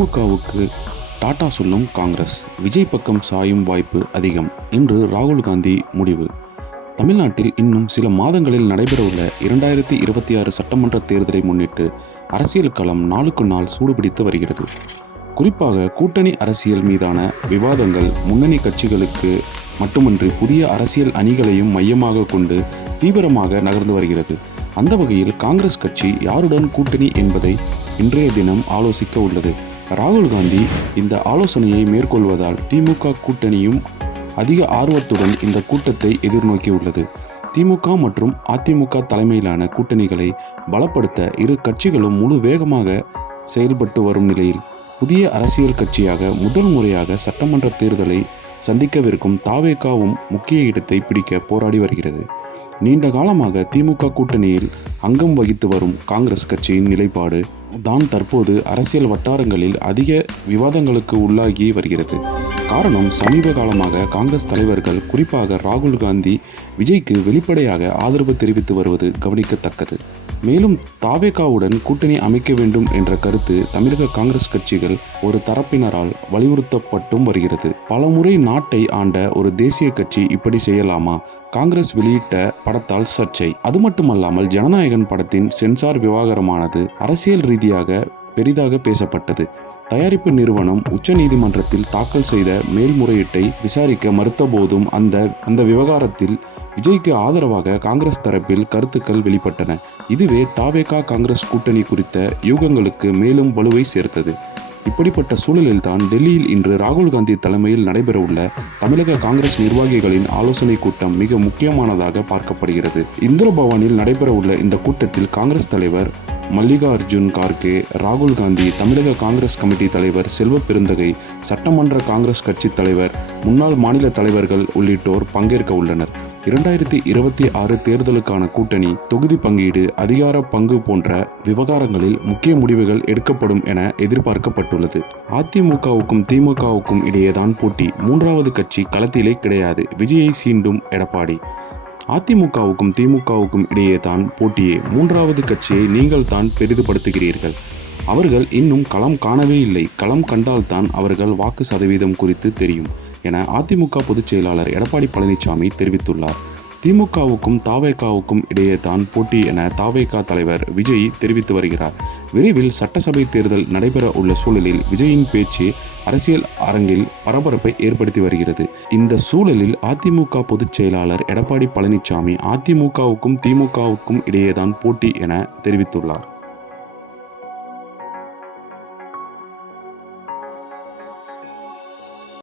அதிமுகவுக்கு டாடா சொல்லும் காங்கிரஸ், விஜய் பக்கம் சாயும் வாய்ப்பு அதிகம் என்று ராகுல் காந்தி முடிவு. தமிழ்நாட்டில் இன்னும் சில மாதங்களில் நடைபெறவுள்ள 2026 சட்டமன்ற தேர்தலை முன்னிட்டு அரசியல் களம் நாளுக்கு நாள் சூடுபிடித்து வருகிறது. குறிப்பாக கூட்டணி அரசியல் மீதான விவாதங்கள் முன்னணி கட்சிகளுக்கு மட்டுமன்றி புதிய அரசியல் அணிகளையும் மையமாக கொண்டு தீவிரமாக நகர்ந்து வருகிறது. அந்த வகையில் காங்கிரஸ் கட்சி யாருடன் கூட்டணி என்பதை இன்றைய தினம் ஆலோசிக்க உள்ளது. ராகுல் காந்தி இந்த ஆலோசனையை மேற்கொள்வதால் திமுக கூட்டணியும் அதிக ஆர்வத்துடன் இந்த கூட்டத்தை எதிர்நோக்கியுள்ளது. திமுக மற்றும் அதிமுக தலைமையிலான கூட்டணிகளை பலப்படுத்த இரு கட்சிகளும் முழு வேகமாக செயல்பட்டு வரும் நிலையில் புதிய அரசியல் கட்சியாக முதல் முறையாக சட்டமன்ற தேர்தலை சந்திக்கவிருக்கும் தாவேகாவும் முக்கிய இடத்தை பிடிக்க போராடி வருகிறது. நீண்ட காலமாக திமுக கூட்டணியில் அங்கம் வகித்து வரும் காங்கிரஸ் கட்சியின் நிலைப்பாடு தான் தற்போது அரசியல் வட்டாரங்களில் அதிக விவாதங்களுக்கு உள்ளாகி வருகிறது. காரணம், சமீப காலமாக காங்கிரஸ் தலைவர்கள் குறிப்பாக ராகுல் காந்தி விஜய்க்கு வெளிப்படையாக ஆதரவு தெரிவித்து வருவது கவனிக்கத்தக்கது. மேலும் தாவேகாவுடன் கூட்டணி அமைக்க வேண்டும் என்ற கருத்து தமிழக காங்கிரஸ் கட்சிகள் ஒரு தரப்பினரால் வலியுறுத்தப்பட்டும் வருகிறது. பலமுறை நாட்டை ஆண்ட ஒரு தேசிய கட்சி இப்படி செய்யலாமா? காங்கிரஸ் வெளியிட்ட படத்தால் சர்ச்சை. அது மட்டுமல்லாமல் ஜனநாயகன் படத்தின் சென்சார் விவகாரமானது அரசியல் ரீதியாக பெரிதாக பேசப்பட்டது. தயாரிப்பு நிறுவனம் உச்சநீதிமன்றத்தில் தாக்கல் செய்த மேல்முறையீட்டை விசாரிக்க மறுத்த போதும் அந்த விவகாரத்தில் விஜய்க்கு ஆதரவாக காங்கிரஸ் தரப்பில் கருத்துக்கள் வெளிப்பட்டன. இதுவே தாவேகா காங்கிரஸ் கூட்டணி குறித்த யூகங்களுக்கு மேலும் வலுவை சேர்த்தது. இப்படிப்பட்ட சூழலில்தான் டெல்லியில் இன்று ராகுல் காந்தி தலைமையில் நடைபெறவுள்ள தமிழக காங்கிரஸ் நிர்வாகிகளின் ஆலோசனை கூட்டம் மிக முக்கியமானதாக பார்க்கப்படுகிறது. இந்திர பவனில் நடைபெறவுள்ள இந்த கூட்டத்தில் காங்கிரஸ் தலைவர் மல்லிகார்ஜுன் கார்கே, ராகுல் காந்தி, தமிழக காங்கிரஸ் கமிட்டி தலைவர் செல்வ பெருந்தகை, சட்டமன்ற காங்கிரஸ் கட்சி தலைவர், முன்னாள் மாநில தலைவர்கள் உள்ளிட்டோர் பங்கேற்க உள்ளனர். 2026 தேர்தலுக்கான கூட்டணி, தொகுதி பங்கீடு, அதிகார பங்கு போன்ற விவகாரங்களில் முக்கிய முடிவுகள் எடுக்கப்படும் என எதிர்பார்க்கப்பட்டுள்ளது. அதிமுகவுக்கும் திமுகவுக்கும் இடையேதான் போட்டி. மூன்றாவது கட்சி களத்திலே கிடையாது. விஜயை சீண்டும் எடப்பாடி. அதிமுகவுக்கும் திமுகவுக்கும் இடையே தான் போட்டியே. மூன்றாவது கட்சியை நீங்கள் தான் பெரிதுபடுத்துகிறீர்கள். அவர்கள் இன்னும் களம் காணவே இல்லை. களம் கண்டால்தான் அவர்கள் வாக்கு சதவீதம் குறித்து தெரியும் என அதிமுக பொதுச் செயலாளர் எடப்பாடி பழனிசாமி தெரிவித்துள்ளார். திமுகவுக்கும் தாவேகாவுக்கும் இடையே தான் போட்டி என தாவேகா தலைவர் விஜய் தெரிவித்து வருகிறார். விரைவில் சட்டசபை தேர்தல் நடைபெற உள்ள சூழலில் விஜயின் பேச்சு அரசியல் அரங்கில் பரபரப்பை ஏற்படுத்தி வருகிறது. இந்த சூழலில் அதிமுக பொதுச் செயலாளர் எடப்பாடி பழனிசாமி அதிமுகவுக்கும் திமுகவுக்கும் இடையேதான் போட்டி என தெரிவித்துள்ளார்.